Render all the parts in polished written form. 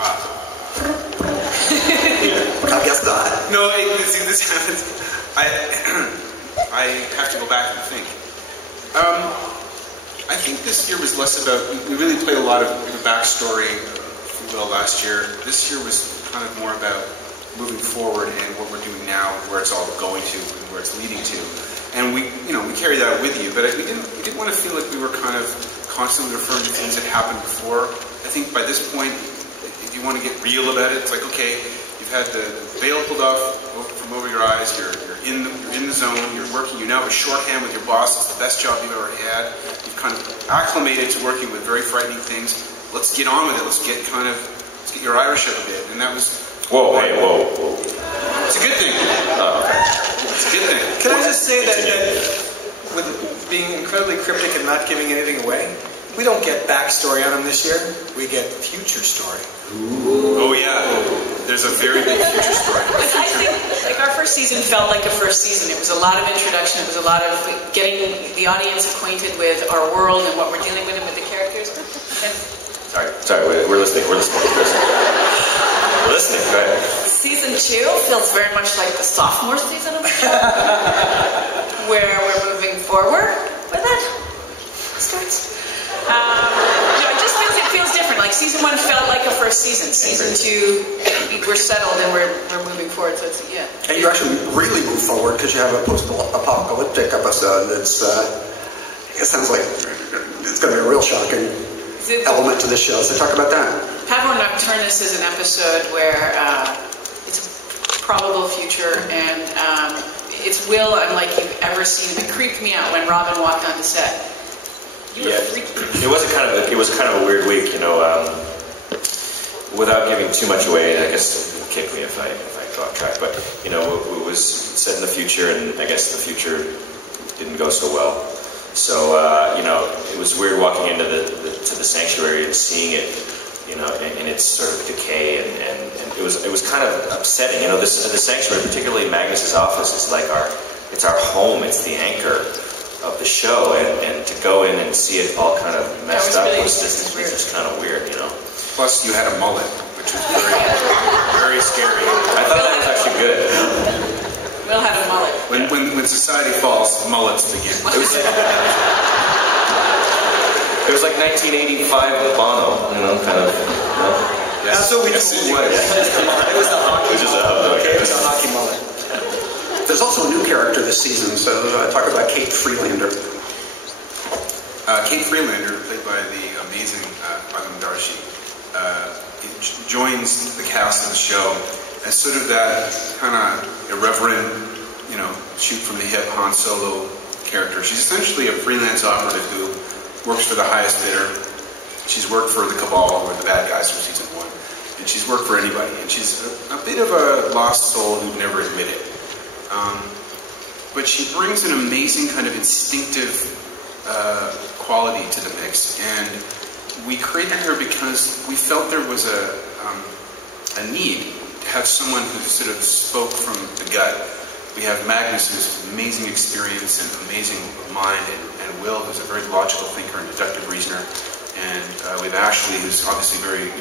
I guess not. No, see, this happens. I have to go back and think. I think this year was less about, we really played a lot of the backstory, if you will, last year. This year was kind of more about moving forward and what we're doing now, where it's all going to, and where it's leading to. And we carry that with you, but we didn't want to feel like we were kind of constantly referring to things that happened before. I think by this point, if you want to get real about it, it's like, okay, you've had the veil pulled off from over your eyes, you're in the zone, you're working, you now have a shorthand with your boss, it's the best job you've ever had, you've kind of acclimated to working with very frightening things, let's get on with it, let's get your Irish up a bit, and that was... Whoa. It's a good thing. It's a good thing. Can I just say that with being incredibly cryptic and not giving anything away, we don't get backstory on him this year, we get future story. Ooh. Oh yeah, there's a very big future story. I think our first season felt like a first season. It was a lot of introduction, it was a lot of getting the audience acquainted with our world and what we're dealing with and with the characters. And Sorry, we're listening. We're listening, go ahead. Season 2 feels very much like the sophomore season of the show, where we're moving forward with it. It feels different. Like season 1 felt like a first season. Season 2, we're settled and we're moving forward. So it's And you actually really move forward because you have a post-apocalyptic episode. It sounds like it's going to be a real shocking element to the show. So talk about that. Pavor Nocturnus is an episode where it's a probable future, and it's Will unlike you've ever seen. It creeped me out when Robin walked onto set. It was kind of a weird week, without giving too much away. I guess kick me if I go off track, but it was set in the future, and I guess the future didn't go so well. So it was weird walking into the sanctuary and seeing it, in its sort of decay, and it was kind of upsetting. The sanctuary, particularly Magnus's office, is like it's our home. It's the anchor of the show, and to go in and see it all kind of messed up was just kind of weird, Plus, you had a mullet, which was very, very scary. I thought that was actually good. Will had a mullet. When society falls, mullets begin. It was like 1985 Bono, kind of. Yes. That's what we yes, do. It was the hockey. Which is okay. It was the hockey mullet. There's also a new character this season, so talk about Kate Freelander. Kate Freelander, played by the amazing Adam Darcy, joins the cast of the show as sort of that kind of irreverent, shoot from the hip Han Solo character. She's essentially a freelance operative who works for the highest bidder. She's worked for the Cabal, who are the bad guys from season 1, and she's worked for anybody. And she's a bit of a lost soul who'd never admit it. But she brings an amazing kind of instinctive quality to the mix, and we created her because we felt there was a need to have someone who sort of spoke from the gut. We have Magnus, who's amazing experience and amazing mind, and Will, who's a very logical thinker and deductive reasoner, and we have Ashley, who's obviously very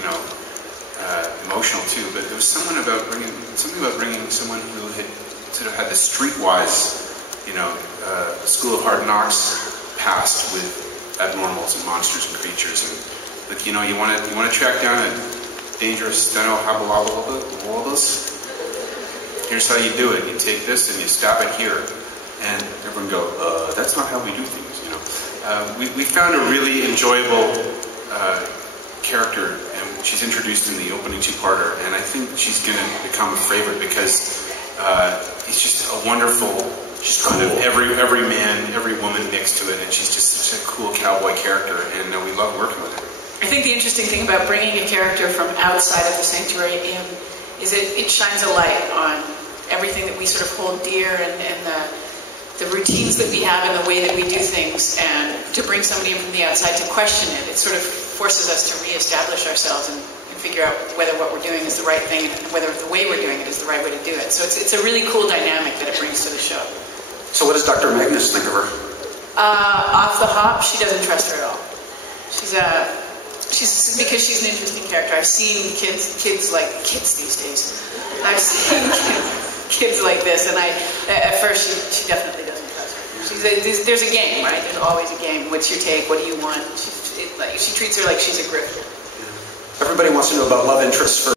emotional too. But there was something about bringing someone who had sort of had the streetwise, School of Hard Knocks past with abnormals and monsters and creatures, and you want to track down a dangerous steno habalabas. Here's how you do it. You take this and you stab it here, and everyone go, that's not how we do things. We found a really enjoyable character, and she's introduced in the opening 2-parter, and I think she's going to become a favorite because it's just a wonderful, just kind of every man, every woman mixed to it, and she's just such a cool cowboy character, and we love working with her. I think the interesting thing about bringing a character from outside of the sanctuary in is it shines a light on everything that we sort of hold dear and the routines that we have and the way that we do things, and to bring somebody in from the outside to question it, it sort of forces us to reestablish ourselves and figure out whether what we're doing is the right thing and whether the way we're doing it is the right way to do it. So it's a really cool dynamic that it brings to the show. So what does Dr. Magnus think of her? Off the hop, she doesn't trust her at all. Because she's an interesting character. I've seen kids these days. I've seen kids like this, and at first she definitely doesn't trust her. There's a game, right? There's always a game. What's your take? What do you want? She treats her like she's a grifter. Everybody wants to know about love interests for